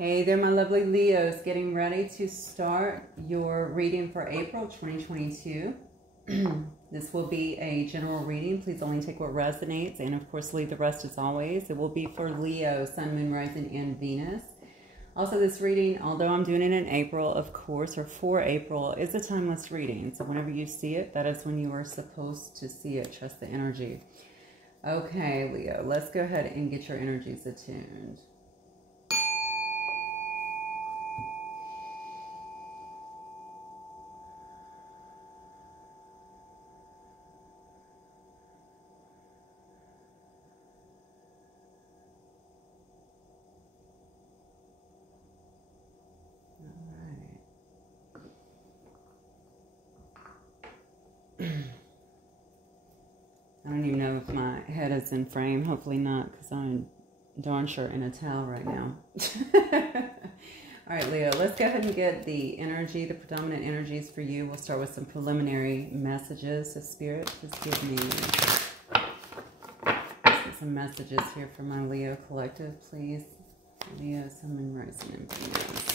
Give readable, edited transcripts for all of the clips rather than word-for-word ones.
Hey there, my lovely Leos, getting ready to start your reading for April 2022. This will be a general reading. Please only take what resonates, and of course leave the rest as always. It will be for Leo, Sun, Moon, Rising, and Venus. Also, this reading, although I'm doing it in April, of course, or for April, is a timeless reading. So whenever you see it, that is when you are supposed to see it. Trust the energy. Okay, Leo, let's go ahead and get your energies attuned. I don't even know if my head is in frame. Hopefully not, because I'm darn sure in a towel right now. All right, Leo, let's go ahead and get the energy, the predominant energies for you. We'll start with some preliminary messages. So Spirit, just give me some messages here for my Leo collective, please. Leo, Sun, Moon, Rising, and Venus.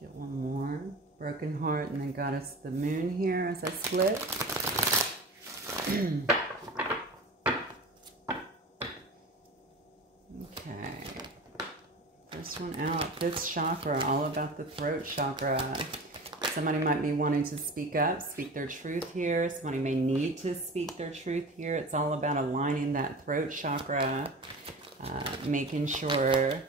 Get one more. Broken heart, and then Goddess the Moon here as I split. Okay. First one out, 5th chakra, all about the throat chakra. Somebody might be wanting to speak up, speak their truth here. Somebody may need to speak their truth here. It's all about aligning that throat chakra, making sure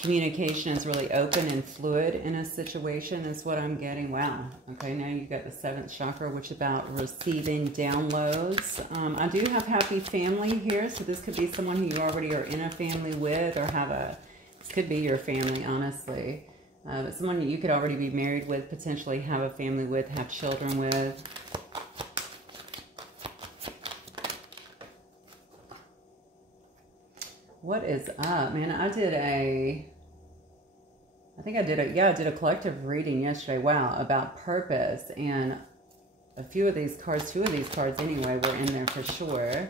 communication is really open and fluid in a situation is what I'm getting. Wow. Okay, now you've got the 7th chakra, which is about receiving downloads. I do have happy family here, so this could be someone who you already are in a family with, or have this could be your family, honestly. But someone you could already be married with, potentially have a family with, have children with. What is up, man? I did a collective reading yesterday. Wow, about purpose, and a few of these cards, 2 of these cards anyway, were in there for sure.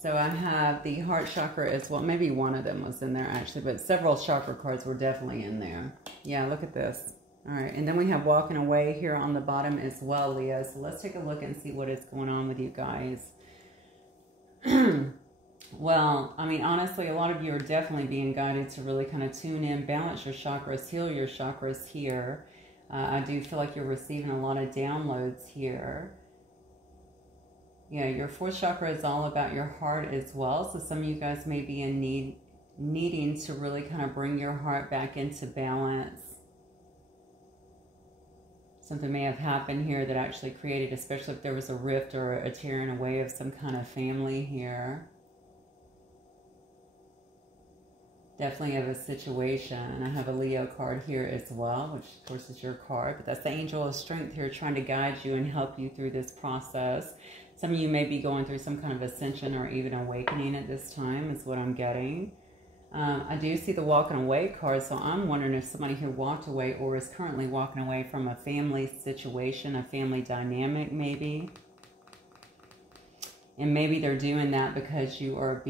So I have the heart chakra as well. Maybe one of them was in there actually, but several chakra cards were definitely in there. Yeah, look at this. All right, and then we have walking away here on the bottom as well, Leo. So let's take a look and see what is going on with you guys. Well, I mean, honestly, a lot of you are definitely being guided to really kind of tune in, balance your chakras, heal your chakras here. I do feel like you're receiving a lot of downloads here. Yeah, your 4th chakra is all about your heart as well. So some of you guys may be in needing to really kind of bring your heart back into balance. Something may have happened here that actually created, especially if there was a rift or a tearing away of some kind of family here. Definitely have a situation. I have a Leo card here as well, which of course is your card, but that's the Angel of Strength here trying to guide you and help you through this process. Some of you may be going through some kind of ascension or even awakening at this time is what I'm getting. I do see the walking away card, so I'm wondering if somebody here walked away or is currently walking away from a family situation, a family dynamic maybe. And maybe they're doing that because you or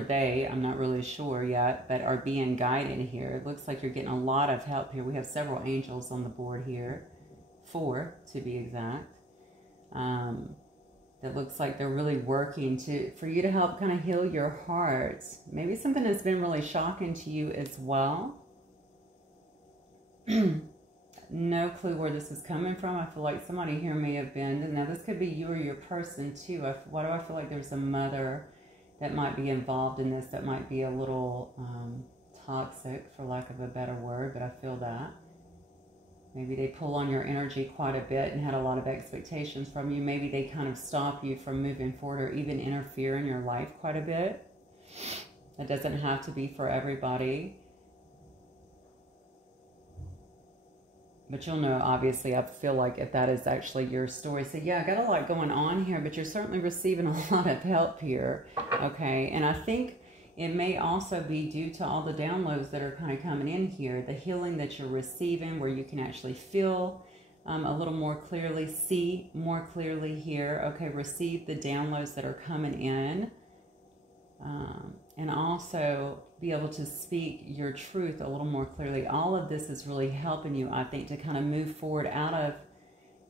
they, I'm not really sure yet, but are being guided here. It looks like you're getting a lot of help here. We have several angels on the board here, 4 to be exact. That looks like they're really working for you to help kind of heal your heart. Maybe something that's been really shocking to you as well. No clue where this is coming from. I feel like somebody here may have been, now this could be you or your person too. Why do I feel like there's a mother that might be involved in this, that might be a little toxic, for lack of a better word, but I feel that. Maybe they pull on your energy quite a bit and had a lot of expectations from you. Maybe they kind of stop you from moving forward or even interfere in your life quite a bit. That doesn't have to be for everybody. But you'll know, obviously, I feel like if that is actually your story. So yeah, I got a lot going on here, but you're certainly receiving a lot of help here, okay? And I think it may also be due to all the downloads that are kind of coming in here, the healing that you're receiving, where you can actually feel a little more clearly, see more clearly here. Okay, receive the downloads that are coming in. And also be able to speak your truth a little more clearly. All of this is really helping you, I think, to kind of move forward out of,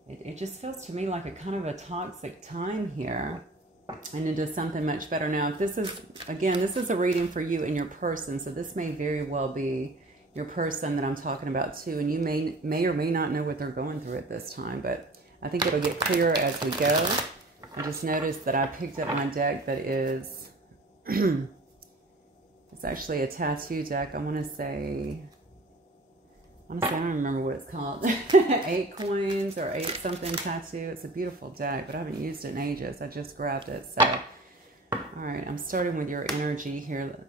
it just feels to me like a kind of a toxic time here, and into something much better. Now, if this is, again, this is a reading for you and your person, so this may very well be your person that I'm talking about too, and you may or may not know what they're going through at this time, but I think it'll get clearer as we go. I just noticed that I picked up my deck that is, it's actually a tattoo deck. I want to say, honestly, I don't remember what it's called. 8 coins or 8 something tattoo. It's a beautiful deck, but I haven't used it in ages. I just grabbed it. So, all right, I'm starting with your energy here.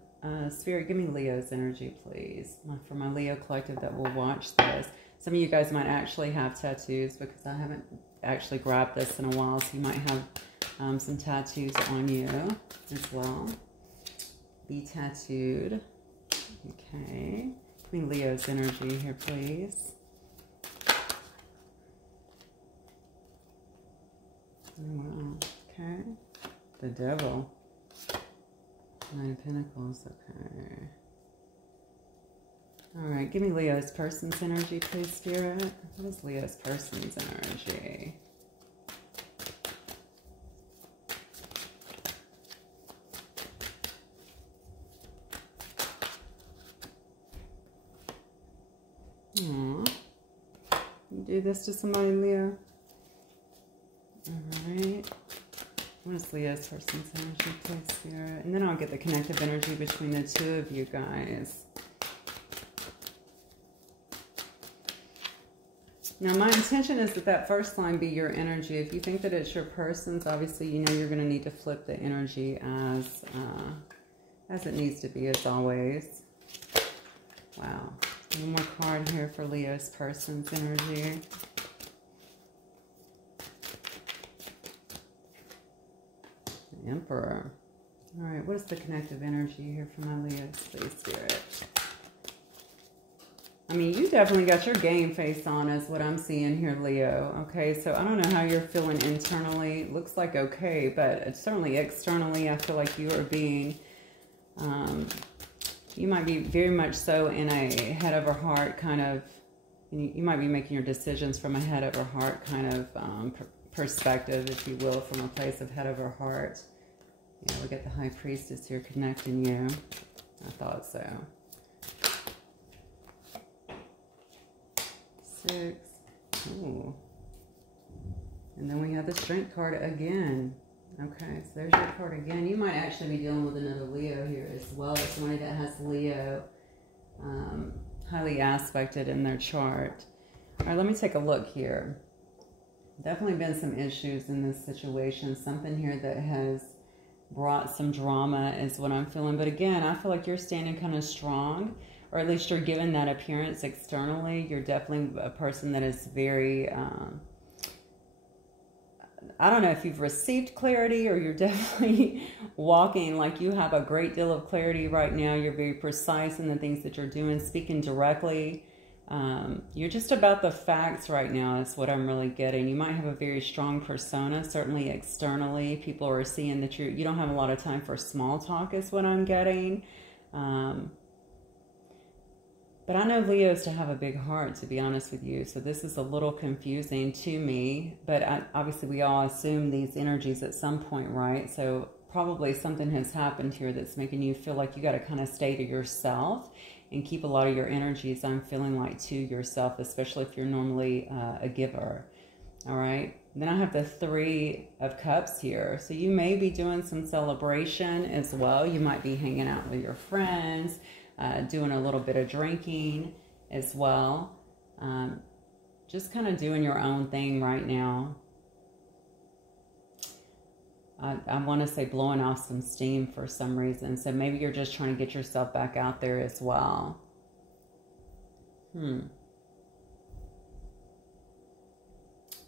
Spirit, give me Leo's energy, please. For my Leo collective that will watch this. Some of you guys might actually have tattoos because I haven't actually grabbed this in a while. So you might have some tattoos on you as well. Be tattooed. Okay. Give me Leo's energy here, please. Wow. Okay. The Devil. 9 of Pentacles. Okay. All right. Give me Leo's person's energy, please, Spirit. What is Leo's person's energy? Aww. You do this to somebody, Leo? Alright. What is Leo's person's energy, please, Spirit? And then I'll get the connective energy between the two of you guys. Now, my intention is that that first line be your energy. If you think that it's your person's, obviously, you know you're going to need to flip the energy as it needs to be, as always. Wow. One more card here for Leo's person's energy. The Emperor. All right, what is the connective energy here for my Leo's, please, Spirit? I mean, you definitely got your game face on is what I'm seeing here, Leo. Okay, so I don't know how you're feeling internally. Looks like okay, but certainly externally, I feel like you are being... you might be very much so in a head over heart kind of, you might be making your decisions from a head over heart kind of perspective, if you will, from a place of head over heart. Yeah, we get the High Priestess here connecting you. I thought so. 6. Ooh. And then we have the Strength card again. Okay, so there's your card again. You might actually be dealing with another Leo here as well. It's somebody that has Leo highly aspected in their chart. All right, let me take a look here. Definitely been some issues in this situation. Something here that has brought some drama is what I'm feeling. But again, I feel like you're standing kind of strong, or at least you're given that appearance externally. You're definitely a person that is very... I don't know if you've received clarity, or you're definitely walking like you have a great deal of clarity right now. You're very precise in the things that you're doing, speaking directly. You're just about the facts right now is what I'm really getting. You might have a very strong persona, certainly externally. People are seeing that you don't have a lot of time for small talk is what I'm getting. But I know Leo's to have a big heart, to be honest with you. So this is a little confusing to me. But obviously we all assume these energies at some point, right? So probably something has happened here that's making you feel like you got to kind of stay to yourself and keep a lot of your energies, I'm feeling like, to yourself, especially if you're normally a giver. All right. Then I have the 3 of Cups here. So you may be doing some celebration as well. You might be hanging out with your friends, doing a little bit of drinking as well. Just kind of doing your own thing right now. I want to say blowing off some steam for some reason. So maybe you're just trying to get yourself back out there as well.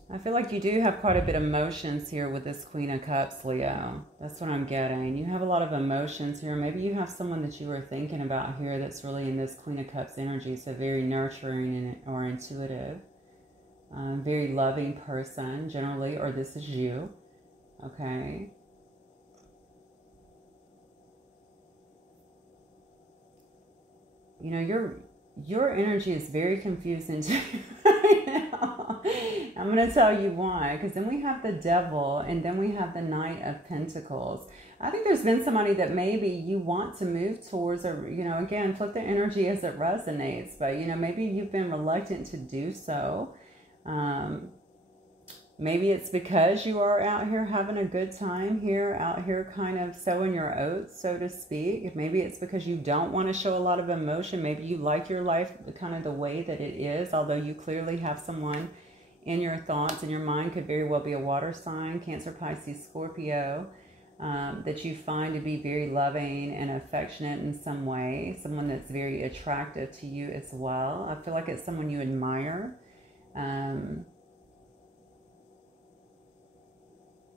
I feel like you do have quite a bit of emotions here with this Queen of Cups, Leo. That's what I'm getting. You have a lot of emotions here. Maybe you have someone that you were thinking about here that's really in this Queen of Cups energy, so very nurturing or intuitive. Very loving person, generally, or this is you. Okay. You know, your energy is very confusing to me right now. I'm going to tell you why. Because then we have the Devil, and then we have the Knight of Pentacles. I think there's been somebody that maybe you want to move towards, or, you know, again, flip the energy as it resonates. But, you know, maybe you've been reluctant to do so. Maybe it's because you are out here having a good time here, out here kind of sowing your oats, so to speak. Maybe it's because you don't want to show a lot of emotion. Maybe you like your life kind of the way that it is, although you clearly have someone in your thoughts, and your mind could very well be a water sign, Cancer, Pisces, Scorpio, that you find to be very loving and affectionate in some way, someone that's very attractive to you as well. I feel like it's someone you admire.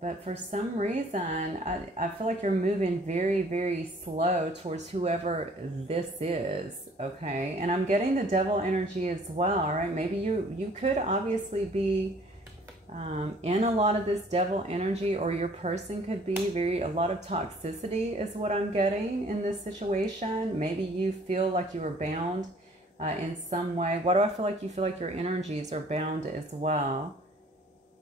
But for some reason, I feel like you're moving very, very slow towards whoever this is, okay? And I'm getting the Devil energy as well, all right? Maybe you could obviously be in a lot of this Devil energy, or your person could be a lot of toxicity is what I'm getting in this situation. Maybe you feel like you were bound in some way. Why do I feel like you feel like your energies are bound as well?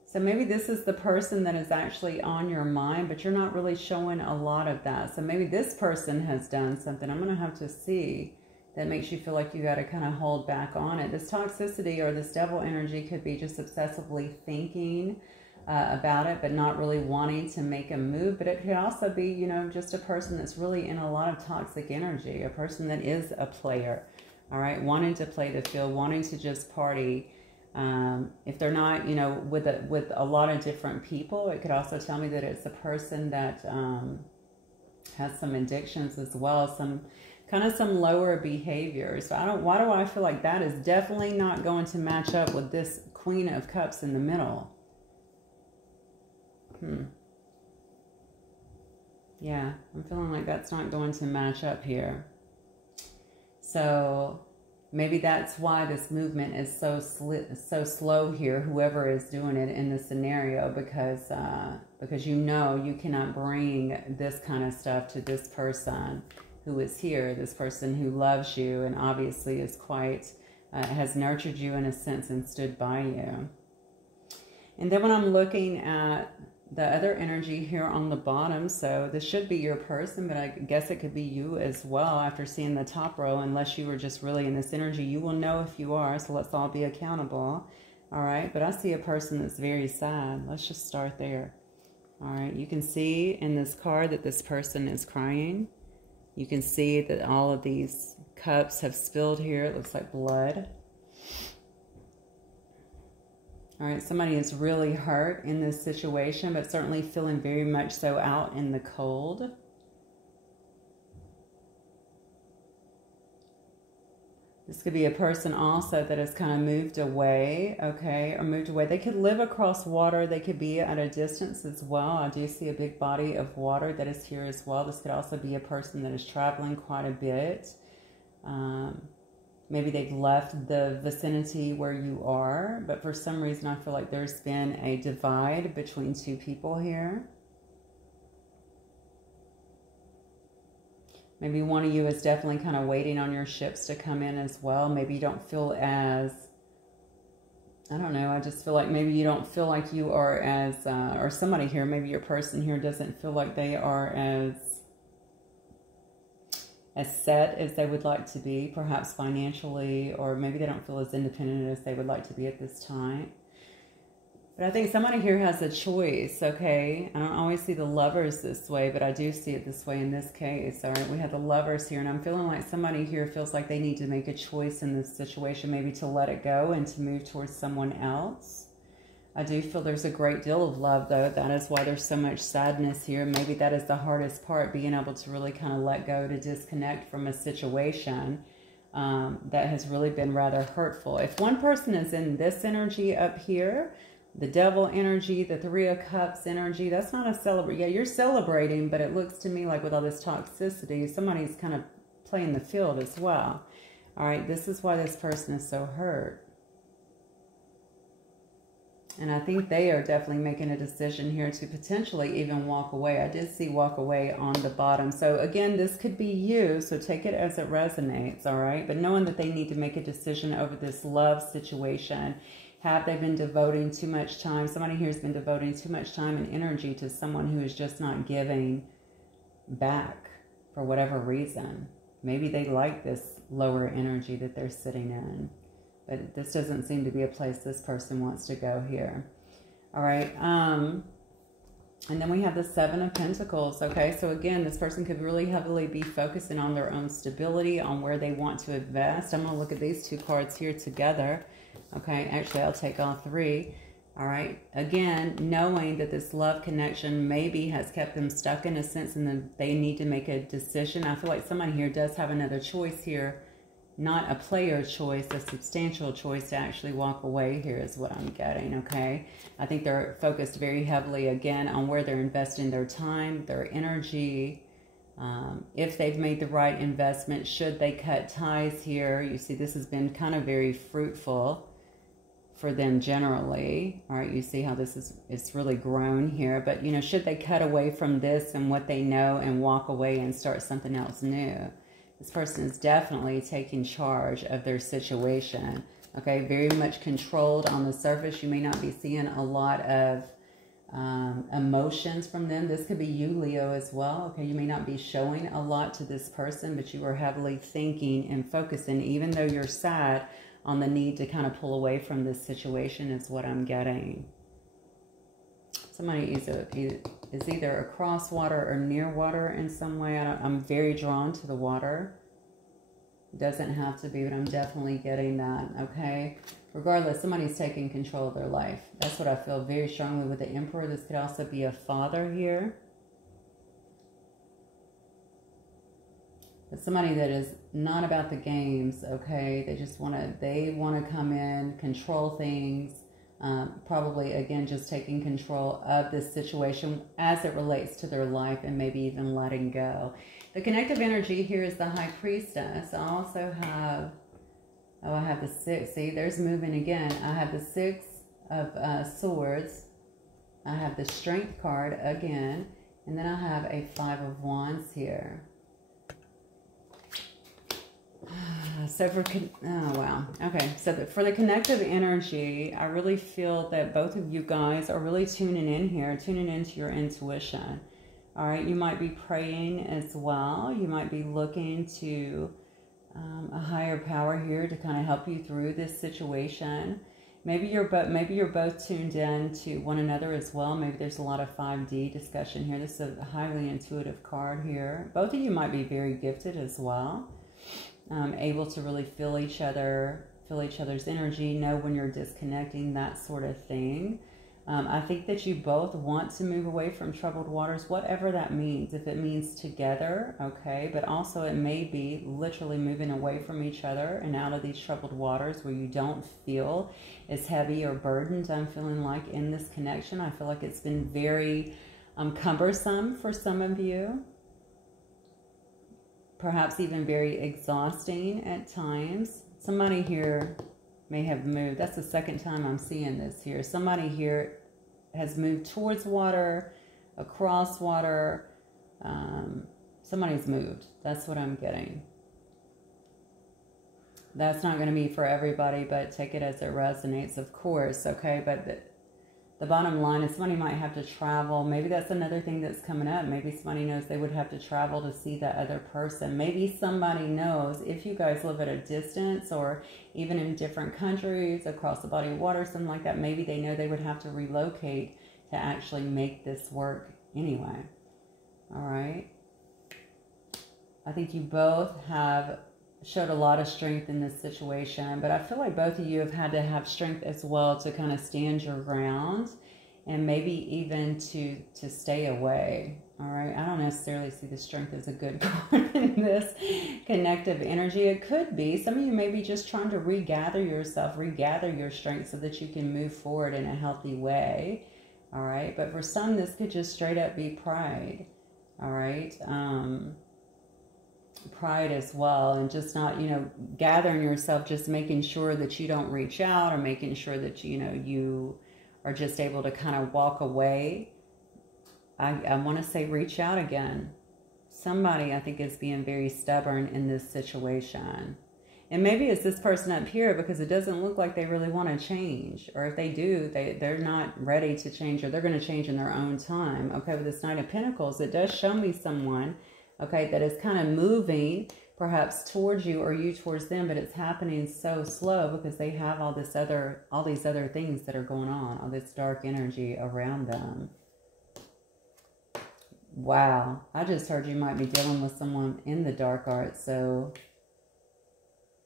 So maybe this is the person that is actually on your mind, but you're not really showing a lot of that. So maybe this person has done something, I'm going to have to see, that makes you feel like you got to kind of hold back on it. This toxicity or this Devil energy could be just obsessively thinking about it, but not really wanting to make a move. But it could also be, you know, just a person that's really in a lot of toxic energy, a person that is a player, all right, wanting to play the field, wanting to just party. If they're not, you know, with a lot of different people, it could also tell me that it's a person that has some addictions as well, some lower behaviors. So why do I feel like that is definitely not going to match up with this Queen of Cups in the middle? Yeah, I'm feeling like that's not going to match up here. So maybe that's why this movement is so slow here, whoever is doing it in the scenario, because you know you cannot bring this kind of stuff to this person who is here, this person who loves you and obviously is quite, has nurtured you in a sense and stood by you. And then when I'm looking at the other energy here on the bottom, so this should be your person, but I guess it could be you as well after seeing the top row, unless you were just really in this energy. You will know if you are, so let's all be accountable. All right, but I see a person that's very sad. Let's just start there. All right, you can see in this card that this person is crying. You can see that all of these cups have spilled here. It looks like blood. All right, somebody is really hurt in this situation, but certainly feeling very much so out in the cold. This could be a person also that has kind of moved away, okay, or moved away. They could live across water. They could be at a distance as well. I do see a big body of water that is here as well. This could also be a person that is traveling quite a bit. Maybe they've left the vicinity where you are, but for some reason I feel like there's been a divide between two people here. Maybe one of you is definitely kind of waiting on your ships to come in as well. Maybe you don't feel as, I don't know, I just feel like maybe you don't feel like you are as, or somebody here, maybe your person here doesn't feel like they are as set as they would like to be, perhaps financially, or maybe they don't feel as independent as they would like to be at this time. But I think somebody here has a choice, okay? I don't always see the Lovers this way, but I do see it this way in this case, all right? We have the Lovers here, and I'm feeling like somebody here feels like they need to make a choice in this situation, maybe to let it go and to move towards someone else. I do feel there's a great deal of love, though. That is why there's so much sadness here. Maybe that is the hardest part, being able to really kind of let go, to disconnect from a situation that has really been rather hurtful. If one person is in this energy up here, the Devil energy, the Three of Cups energy, that's not a celebration. Yeah, you're celebrating, but it looks to me like with all this toxicity, somebody's kind of playing the field as well. All right, this is why this person is so hurt. And I think they are definitely making a decision here to potentially even walk away. I did see walk away on the bottom. So again, this could be you. So take it as it resonates, all right? But knowing that they need to make a decision over this love situation. Have they been devoting too much time? Somebody here has been devoting too much time and energy to someone who is just not giving back for whatever reason. Maybe they like this lower energy that they're sitting in. But this doesn't seem to be a place this person wants to go here. All right. And then we have the Seven of Pentacles. Okay. So again, this person could really heavily be focusing on their own stability, on where they want to invest. I'm going to look at these two cards here together. Okay. Actually, I'll take all three. All right. Again, knowing that this love connection maybe has kept them stuck in a sense and that they need to make a decision. I feel like someone here does have another choice here. Not a player choice, a substantial choice to actually walk away here is what I'm getting, okay? I think they're focused very heavily, again, on where they're investing their time, their energy. If they've made the right investment, should they cut ties here? You see, this has been kind of very fruitful for them generally. All right, you see how this is, it's really grown here. But, you know, should they cut away from this and what they know and walk away and start something else new? This person is definitely taking charge of their situation. Okay, very much controlled on the surface. You may not be seeing a lot of emotions from them. This could be you, Leo, as well. Okay, you may not be showing a lot to this person, but you are heavily thinking and focusing, even though you're sad, on the need to kind of pull away from this situation is what I'm getting. Somebody is either across water or near water in some way. I'm very drawn to the water. Doesn't have to be, but I'm definitely getting that, okay? Regardless, somebody's taking control of their life. That's what I feel very strongly with the Emperor. This could also be a father here. But somebody that is not about the games, okay? They want to come in, control things. Probably, again, just taking control of this situation as it relates to their life and maybe even letting go. The connective energy here is the High Priestess. I also have, I have the Six. See, there's moving again. I have the Six of Swords. I have the Strength card again. And then I have a Five of Wands here. So for, oh wow, okay, so for the connective energy, I really feel that both of you guys are really tuning in here, tuning into your intuition. All right, you might be praying as well. You might be looking to a higher power here to kind of help you through this situation. Maybe you're both tuned in to one another as well. Maybe there's a lot of 5D discussion here. This is a highly intuitive card here. Both of you might be very gifted as well. Able to really feel each other's energy, know when you're disconnecting, that sort of thing. I think that you both want to move away from troubled waters, whatever that means. If it means together, okay, but also it may be literally moving away from each other and out of these troubled waters where you don't feel as heavy or burdened. I'm feeling like in this connection, I feel like it's been very cumbersome for some of you. Perhaps even very exhausting at times. Somebody here may have moved. That's the second time I'm seeing this here. Somebody here has moved towards water, across water. Somebody's moved. That's what I'm getting. That's not going to be for everybody, but take it as it resonates, of course, okay? But the bottom line is somebody might have to travel. Maybe that's another thing that's coming up. Maybe somebody knows they would have to travel to see that other person. Maybe somebody knows if you guys live at a distance or even in different countries, across the body of water, something like that, maybe they know they would have to relocate to actually make this work anyway. All right. I think you both have showed a lot of strength in this situation, but I feel like both of you have had to have strength as well to kind of stand your ground and maybe even to stay away. All right, I don't necessarily see the strength as a good card in this connective energy. It could be some of you may be just trying to regather yourself, regather your strength so that you can move forward in a healthy way. All right, but for some this could just straight up be pride. All right, pride as well, and just not, you know, gathering yourself, just making sure that you don't reach out, or making sure that, you know, you are just able to kind of walk away, I want to say reach out again. Somebody, I think, is being very stubborn in this situation. And maybe it's this person up here, because it doesn't look like they really want to change. Or if they do, they're not ready to change, or they're going to change in their own time. Okay, with this Knight of Pentacles, it does show me someone, okay, that is kind of moving perhaps towards you, or you towards them, but it's happening so slow because they have all these other things that are going on, all this dark energy around them. Wow, I just heard you might be dealing with someone in the dark arts. So,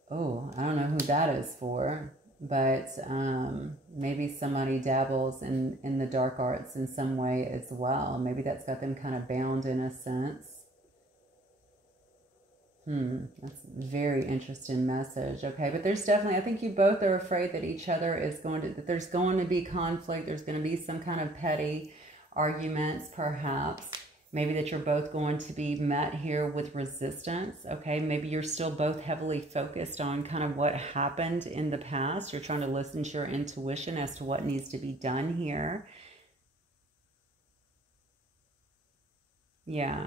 oh, I don't know who that is for, but maybe somebody dabbles in the dark arts in some way as well. Maybe that's got them kind of bound in a sense. That's a very interesting message. Okay, but there's definitely, I think you both are afraid that each other is that there's going to be conflict. There's going to be some kind of petty arguments, perhaps. Maybe that you're both going to be met here with resistance. Okay, maybe you're still both heavily focused on kind of what happened in the past. You're trying to listen to your intuition as to what needs to be done here. Yeah.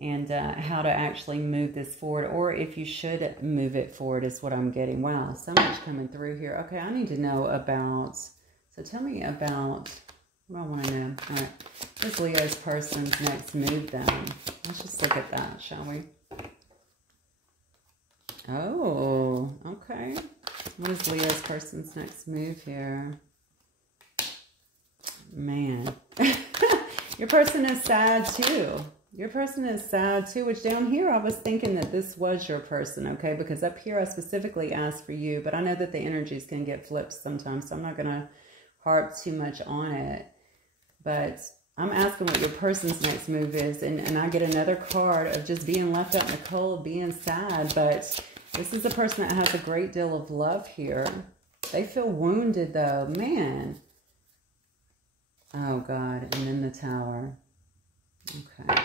And how to actually move this forward, or if you should move it forward, is what I'm getting. Wow, so much coming through here. Okay, I need to know about, so tell me about, what do I want to know? All right, what's Leo's person's next move then? Let's just look at that, shall we? Oh, okay. What is Leo's person's next move here? Man, your person is sad too. Your person is sad too, which down here I was thinking that this was your person, okay? Because up here I specifically asked for you, but I know that the energies can get flipped sometimes, so I'm not going to harp too much on it. But I'm asking what your person's next move is, and I get another card of just being left out in the cold, being sad. But this is a person that has a great deal of love here. They feel wounded though, man. Oh God, and then the Tower. Okay.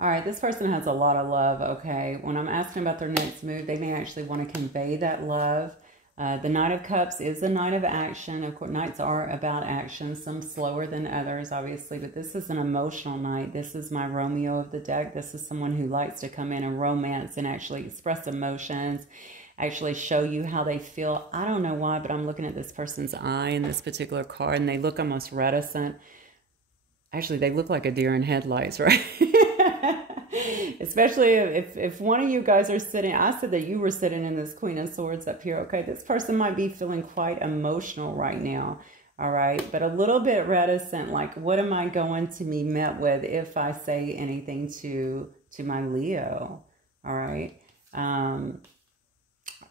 All right, this person has a lot of love, okay? When I'm asking about their next move, they may actually want to convey that love. The Knight of Cups is a night of action. Of course, nights are about action, some slower than others, obviously, but this is an emotional night. This is my Romeo of the deck. This is someone who likes to come in and romance and actually express emotions, actually show you how they feel. I don't know why, but I'm looking at this person's eye in this particular card, and they look almost reticent. Actually, they look like a deer in headlights, right? Especially if one of you guys are sitting, I said that you were sitting in this Queen of Swords up here, okay? This person might be feeling quite emotional right now, all right? But a little bit reticent, like, what am I going to be met with if I say anything to my Leo, all right?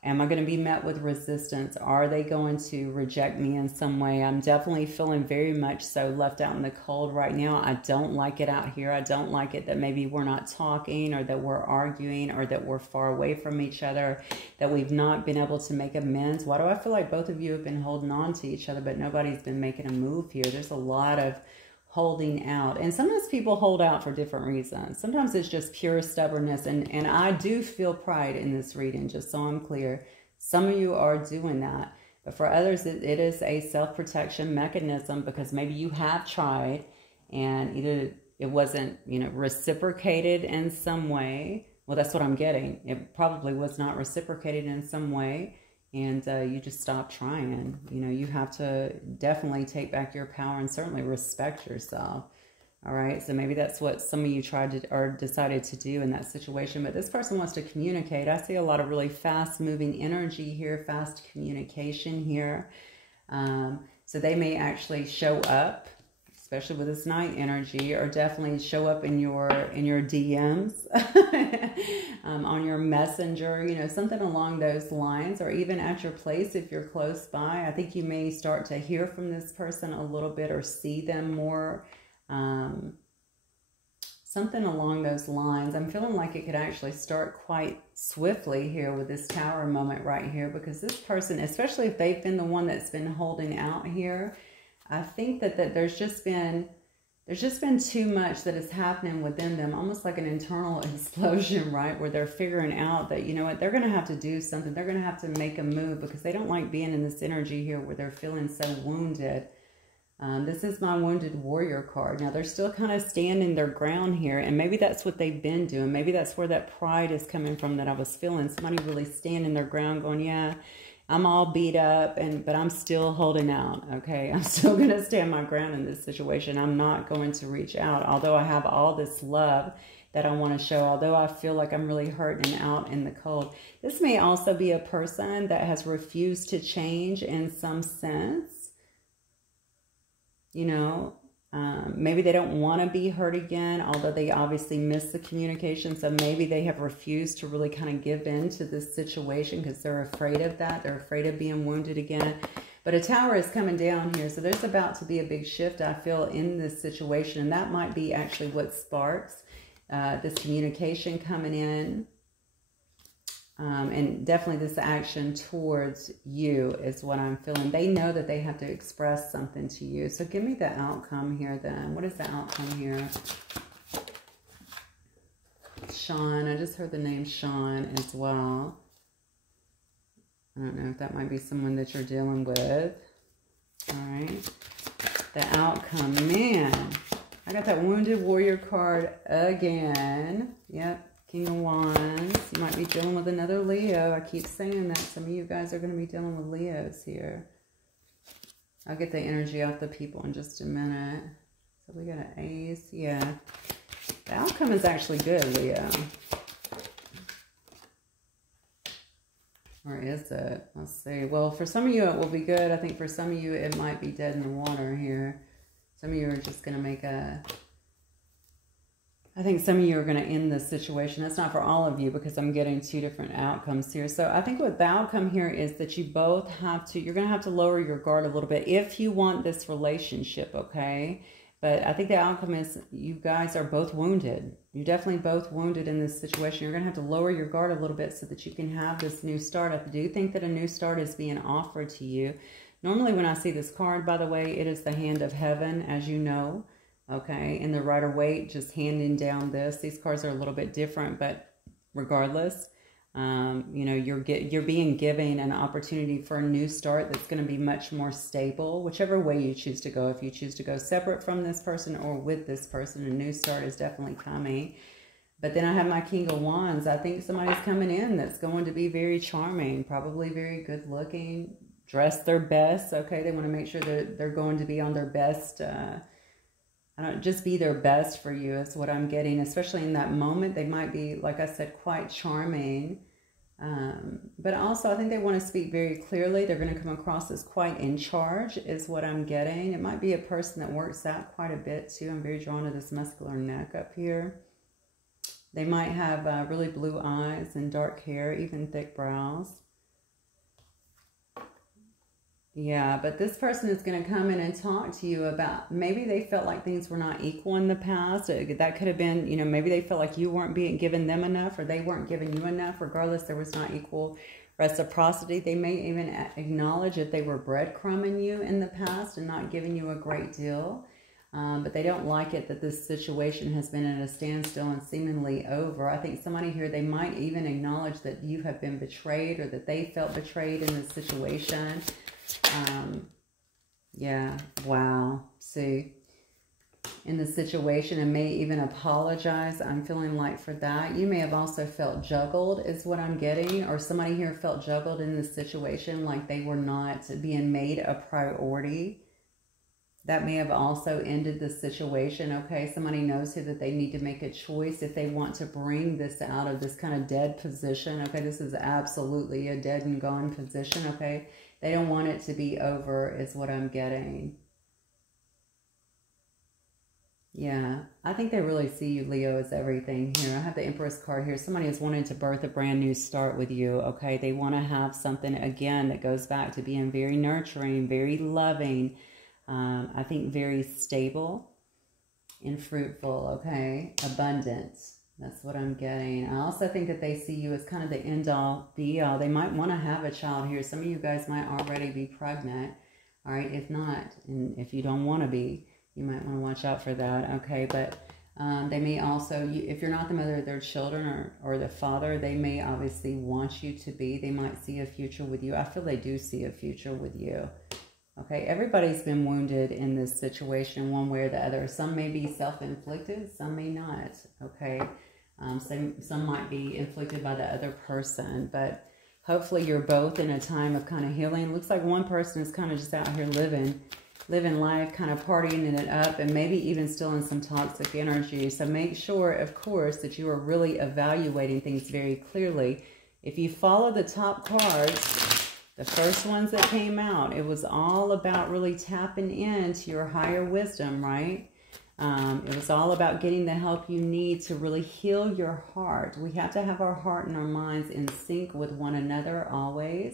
Am I going to be met with resistance? Are they going to reject me in some way? I'm definitely feeling very much so left out in the cold right now. I don't like it out here. I don't like it that maybe we're not talking, or that we're arguing, or that we're far away from each other, that we've not been able to make amends. Why do I feel like both of you have been holding on to each other, but nobody's been making a move here? There's a lot of holding out, and sometimes people hold out for different reasons. Sometimes it's just pure stubbornness, and I do feel pride in this reading, just so I'm clear. Some of you are doing that, but for others it is a self-protection mechanism, because maybe you have tried and either it wasn't, you know, reciprocated in some way. Well, that's what I'm getting. It probably was not reciprocated in some way, and you just stop trying. You know, you have to definitely take back your power and certainly respect yourself. All right, so maybe that's what some of you tried to or decided to do in that situation. But this person wants to communicate. I see a lot of really fast-moving energy here, fast communication here. So they may actually show up, especially with this night energy, or definitely show up in your DMs, on your messenger, you know, something along those lines, or even at your place if you're close by. I think you may start to hear from this person a little bit, or see them more, something along those lines. I'm feeling like it could actually start quite swiftly here with this Tower moment right here, because this person, especially if they've been the one that's been holding out here, I think that there's just been there's just been too much that is happening within them, almost like an internal explosion, right? Where they're figuring out that, you know what, they're going to have to do something. They're going to have to make a move because they don't like being in this energy here where they're feeling so wounded. This is my Wounded Warrior card. Now, they're still kind of standing their ground here, and maybe that's what they've been doing. Maybe that's where that pride is coming from that I was feeling. Somebody really standing their ground going, yeah, I'm all beat up, but I'm still holding out, okay? I'm still going to stand my ground in this situation. I'm not going to reach out, although I have all this love that I want to show, although I feel like I'm really hurting out in the cold. This may also be a person that has refused to change in some sense. You know, maybe they don't want to be hurt again, although they obviously miss the communication. So maybe they have refused to really kind of give in to this situation because they're afraid of that. They're afraid of being wounded again. But a tower is coming down here. So there's about to be a big shift, I feel, in this situation. And that might be actually what sparks this communication coming in. And definitely this action towards you is what I'm feeling. They know that they have to express something to you. So give me the outcome here then. What is the outcome here? Sean. I just heard the name Sean as well. I don't know if that might be someone that you're dealing with. All right. The outcome. Man, I got that Wounded Warrior card again. Yep. King of Wands. You might be dealing with another Leo. I keep saying that. Some of you guys are going to be dealing with Leos here. I'll get the energy off the people in just a minute. So we got an Ace. Yeah. The outcome is actually good, Leo. Or is it? Let's see. Well, for some of you it will be good. I think for some of you it might be dead in the water here. Some of you are just going to make a... I think some of you are going to end this situation. That's not for all of you because I'm getting two different outcomes here. So I think what the outcome here is that you both have to, you're going to have to lower your guard a little bit if you want this relationship, okay? But I think the outcome is you guys are both wounded. You're definitely both wounded in this situation. You're going to have to lower your guard a little bit so that you can have this new start. I do think that a new start is being offered to you. Normally when I see this card, by the way, it is the hand of heaven, as you know. Okay, in the Rider-Waite, just handing down this. These cards are a little bit different, but regardless, you know, you're being given an opportunity for a new start that's going to be much more stable, whichever way you choose to go. If you choose to go separate from this person or with this person, a new start is definitely coming. But then I have my King of Wands. I think somebody's coming in that's going to be very charming, probably very good looking, dress their best. Okay, they want to make sure that they're going to be on their best. I don't just be their best for you is what I'm getting, especially in that moment. They might be, like I said, quite charming. But also I think they want to speak very clearly. They're going to come across as quite in charge is what I'm getting. It might be a person that works out quite a bit too. I'm very drawn to this muscular neck up here. They might have really blue eyes and dark hair, even thick brows. Yeah, but this person is going to come in and talk to you about, maybe they felt like things were not equal in the past. That could have been, you know, maybe they felt like you weren't being given them enough or they weren't giving you enough. Regardless, there was not equal reciprocity. They may even acknowledge that they were breadcrumbing you in the past and not giving you a great deal. But they don't like it that this situation has been at a standstill and seemingly over. I think somebody here, they might even acknowledge that you have been betrayed or that they felt betrayed in this situation. Yeah, wow. See, in the situation and may even apologize. I'm feeling like for that. You may have also felt juggled is what I'm getting, or somebody here felt juggled in this situation, like they were not being made a priority. That may have also ended the situation, okay? Somebody knows here that they need to make a choice if they want to bring this out of this kind of dead position, okay? This is absolutely a dead and gone position, okay? They don't want it to be over is what I'm getting. Yeah, I think they really see you, Leo, as everything here. I have the Empress card here. Somebody is wanting to birth a brand new start with you, okay? They want to have something, again, that goes back to being very nurturing, very loving, I think very stable and fruitful, okay? Abundance. That's what I'm getting. I also think that they see you as kind of the end-all, be-all. They might want to have a child here. Some of you guys might already be pregnant, all right? If not, and if you don't want to be, You might want to watch out for that, okay? But they may also, if you're not the mother of their children or the father, they may obviously want you to be. They might see a future with you. I feel they do see a future with you. Okay, everybody's been wounded in this situation one way or the other. Some may be self-inflicted, some may not, okay? Some might be inflicted by the other person, but hopefully you're both in a time of kind of healing. Looks like one person is kind of just out here living life, kind of partying it up, and maybe even still in some toxic energy. So make sure, of course, that you are really evaluating things very clearly. If you follow the top cards, the first ones that came out, it was all about really tapping into your higher wisdom, right? It was all about getting the help you need to really heal your heart. We have to have our heart and our minds in sync with one another always.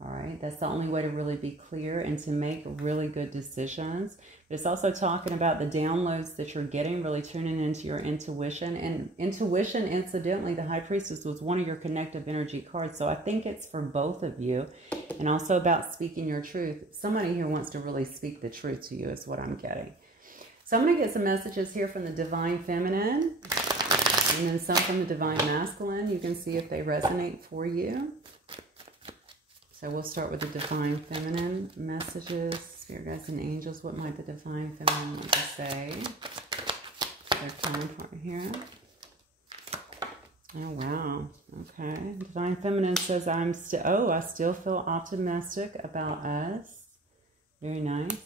All right, that's the only way to really be clear and to make really good decisions. But it's also talking about the downloads that you're getting, really tuning into your intuition. And intuition, incidentally, the High Priestess was one of your connective energy cards. So I think it's for both of you. And also about speaking your truth. Somebody here wants to really speak the truth to you is what I'm getting. So I'm going to get some messages here from the Divine Feminine. And then some from the Divine Masculine. You can see if they resonate for you. So we'll start with the Divine Feminine messages. Spirit guides and angels, what might the Divine Feminine want to say? Their counterpart here. Oh, wow. Okay. Divine Feminine says, I still feel optimistic about us. Very nice.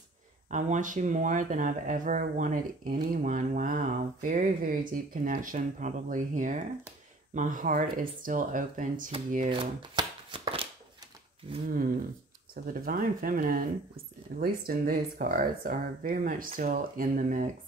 I want you more than I've ever wanted anyone. Wow. Very, very deep connection probably here. My heart is still open to you. So the Divine Feminine, at least in these cards, are very much still in the mix.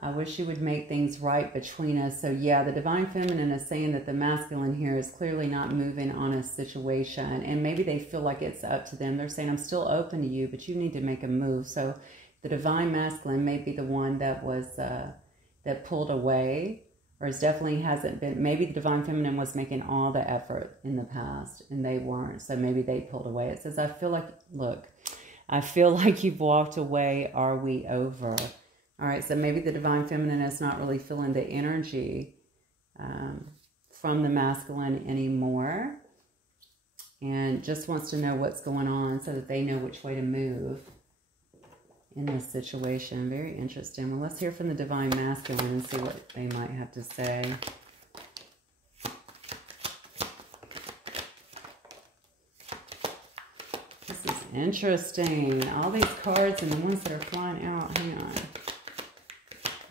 I wish you would make things right between us. So yeah, the Divine Feminine is saying that the Masculine here is clearly not moving on a situation. And maybe they feel like it's up to them. They're saying, I'm still open to you, but you need to make a move. So the Divine Masculine may be the one that was, that pulled away. Or it definitely hasn't been, maybe the Divine Feminine was making all the effort in the past and they weren't. So maybe they pulled away. It says, I feel like, look, I feel like you've walked away. Are we over? All right. So maybe the Divine Feminine is not really feeling the energy from the Masculine anymore. And just wants to know what's going on so that they know which way to move in this situation. Very interesting. Well, let's hear from the Divine Masculine and see what they might have to say. This is interesting. All these cards and the ones that are flying out. Hang on.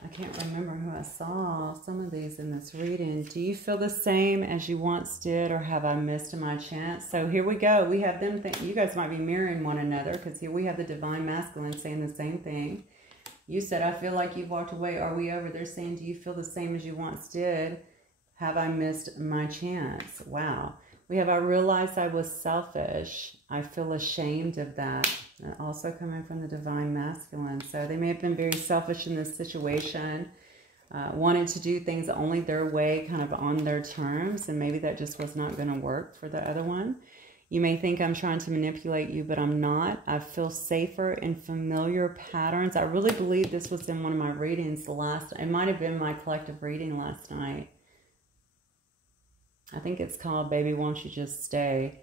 I can't remember who I saw some of these in this reading. Do you feel the same as you once did, or have I missed my chance? So here we go. We have them think you guys might be mirroring one another, because here we have the Divine Masculine saying the same thing. You said, I feel like you've walked away. Are we over? They're saying, do you feel the same as you once did? Have I missed my chance? Wow. We have, I realized I was selfish. I feel ashamed of that. Also coming from the Divine Masculine. So they may have been very selfish in this situation. Wanted to do things only their way, kind of on their terms. And maybe that just was not going to work for the other one. You may think I'm trying to manipulate you, but I'm not. I feel safer in familiar patterns. I really believe this was in one of my readings it might have been my collective reading last night. I think it's called Baby Won't You Just Stay.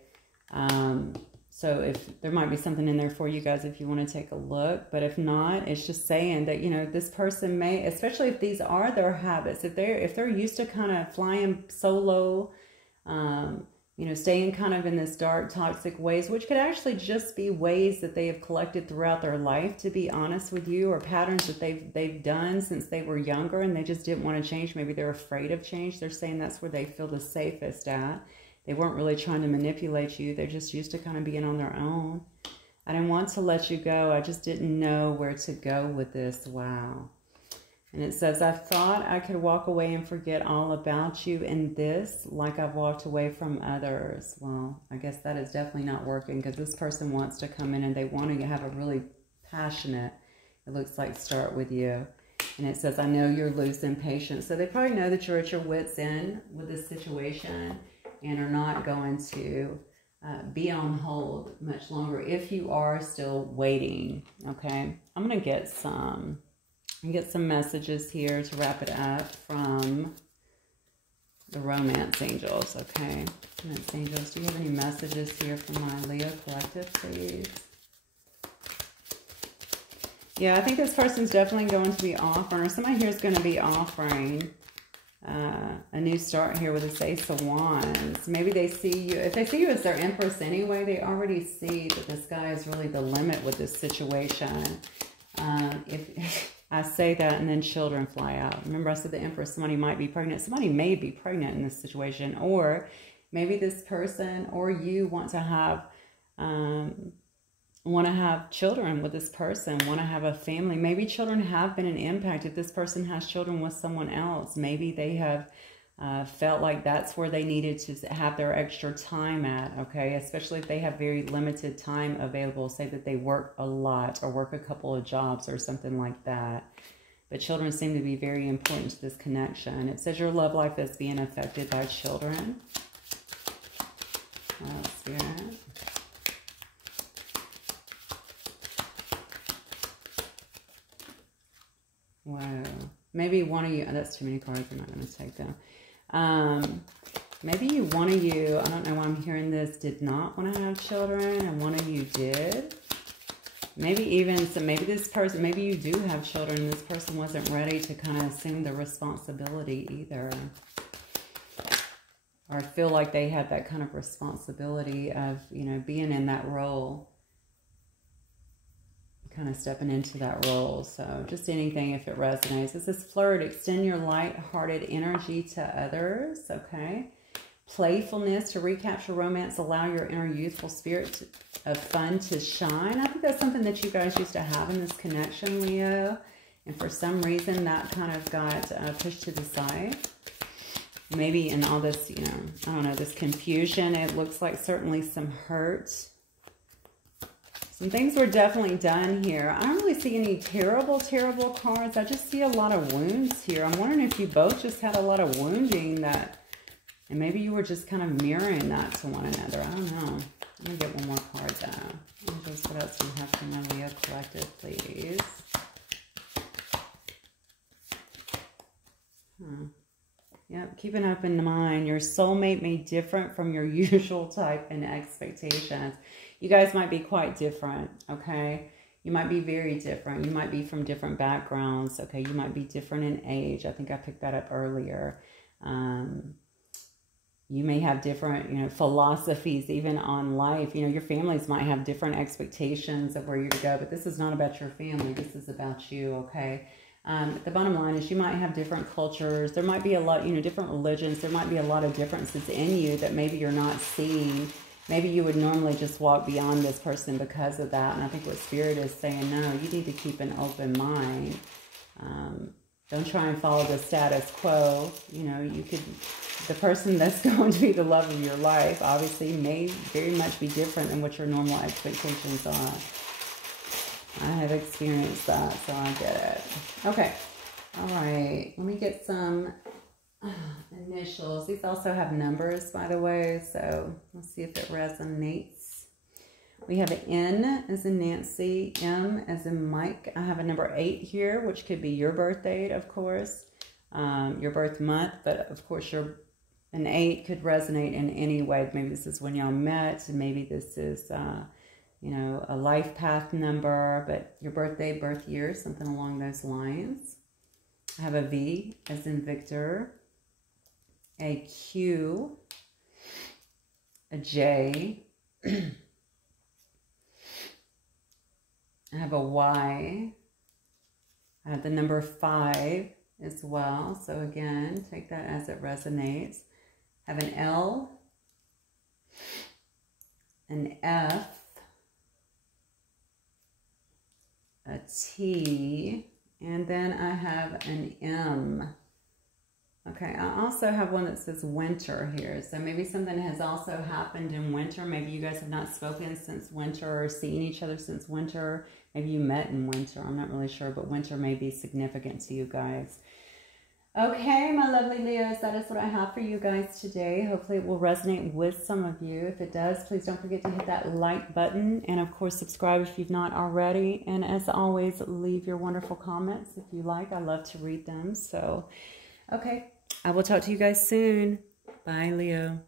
So if there might be something in there for you guys if you want to take a look. But if not, it's just saying that, you know, this person may, especially if these are their habits, if they're used to kind of flying solo, you know, staying kind of in this dark, toxic ways, which could actually just be ways that they have collected throughout their life, to be honest with you, or patterns that they've done since they were younger and they just didn't want to change. Maybe they're afraid of change. They're saying that's where they feel the safest at. They weren't really trying to manipulate you. They're just used to kind of being on their own. I didn't want to let you go. I just didn't know where to go with this. Wow. And it says, I thought I could walk away and forget all about you in this, like I've walked away from others. Well, I guess that is definitely not working, because this person wants to come in and they want to have a really passionate, it looks like, start with you. And it says, I know you're losing patience. So they probably know that you're at your wit's end with this situation and are not going to be on hold much longer if you are still waiting. Okay, I'm gonna get some messages here to wrap it up from the romance angels. Okay, romance angels, do you have any messages here from my Leo collective, please? Yeah, I think this person's definitely going to be offering, or somebody here is going to be offering a new start here with this Ace of Wands. Maybe they see you, if they see you as their Empress anyway, they already see that this guy is really the limit with this situation. If I say that and then children fly out. Remember I said the Empress, somebody might be pregnant. Somebody may be pregnant in this situation. Or maybe this person or you want to have children with this person, want to have a family. Maybe children have been an impact. If this person has children with someone else, maybe they have felt like that's where they needed to have their extra time at, okay? Especially if they have very limited time available, say that they work a lot or work a couple of jobs or something like that. But children seem to be very important to this connection. It says your love life is being affected by children. Spirit. Wow. Maybe one of you, that's too many cards, I'm not going to take them. Maybe one of you, I don't know why I'm hearing this, did not want to have children, and one of you did. Maybe even, so maybe this person, maybe you do have children, and this person wasn't ready to kind of assume the responsibility either. Or feel like they had that kind of responsibility of, you know, being in that role. Kind of stepping into that role. So just anything if it resonates. This is flirt. Extend your light-hearted energy to others. Okay. Playfulness to recapture romance. Allow your inner youthful spirit of fun to shine. I think that's something that you guys used to have in this connection, Leo. And for some reason that kind of got pushed to the side. Maybe in all this, you know, I don't know, this confusion. It looks like certainly some hurt. Some things were definitely done here. I don't really see any terrible, terrible cards. I just see a lot of wounds here. I'm wondering if you both just had a lot of wounding that, and maybe you were just kind of mirroring that to one another. I don't know. Let me get one more card though. What else do you have from the Leo collective, please? Yep, keep an open mind. Your soulmate may be different from your usual type and expectations. You guys might be quite different, okay? You might be very different. You might be from different backgrounds, okay? You might be different in age. I think I picked that up earlier. You may have different, you know, philosophies even on life. You know, your families might have different expectations of where you're to go, but this is not about your family. This is about you, okay? The bottom line is you might have different cultures. There might be a lot, you know, different religions. There might be a lot of differences in you that maybe you're not seeing. Maybe you would normally just walk beyond this person because of that. And I think what Spirit is saying, no, you need to keep an open mind. Don't try and follow the status quo. You know, you could, the person that's going to be the love of your life obviously may very much be different than what your normal expectations are. I have experienced that, so I get it. Okay. All right. Let me get some initials. These also have numbers, by the way, so let's see if it resonates. We have an N as in Nancy, M as in Mike. I have a number 8 here, which could be your birth date, of course, your birth month, but of course an 8 could resonate in any way. Maybe this is when y'all met, and maybe this is you know, a life path number, but your birthday, birth year, something along those lines. I have a V as in Victor, a Q, a J, I have a Y, I have the number 5 as well, so again, take that as it resonates. I have an L, an F, a T, and then I have an M. Okay, I also have one that says winter here. So maybe something has also happened in winter. Maybe you guys have not spoken since winter or seen each other since winter. Maybe you met in winter. I'm not really sure, but winter may be significant to you guys. Okay, my lovely Leos, that is what I have for you guys today. Hopefully it will resonate with some of you. If it does, please don't forget to hit that like button. And of course, subscribe if you've not already. And as always, leave your wonderful comments if you like. I love to read them. So, okay, I will talk to you guys soon. Bye, Leo.